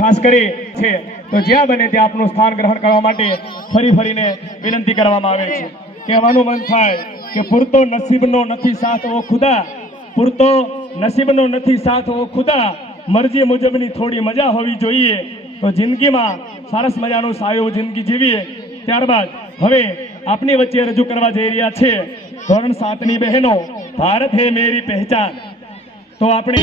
ખાસ કરી છે. તો જ્યાં બને ત્યાં આપનું સ્થાન ગ્રહણ કરવા માટે ફરી ફરીને વિનંતી કરવામાં આવે છે. કહેવાનું મન થાય કે પૂરતો નસીબનો નથી સાથ ઓ ખુદા. પૂરતો નસીબનો નથી સાથ ઓ ખુદા. મરજી મુજબની થોડી મજા હોવી જોઈએ. તો જિંદગીમાં સરસ મજાનું સાયો જિંદગી જીવીએ. ત્યારબાદ હવે આપની વચ્ચે રજૂ કરવા જઈ રહ્યા છે. ધોરણ સાતની બહેનો, ભારત હે મેરી પહેચાન. તો આપણે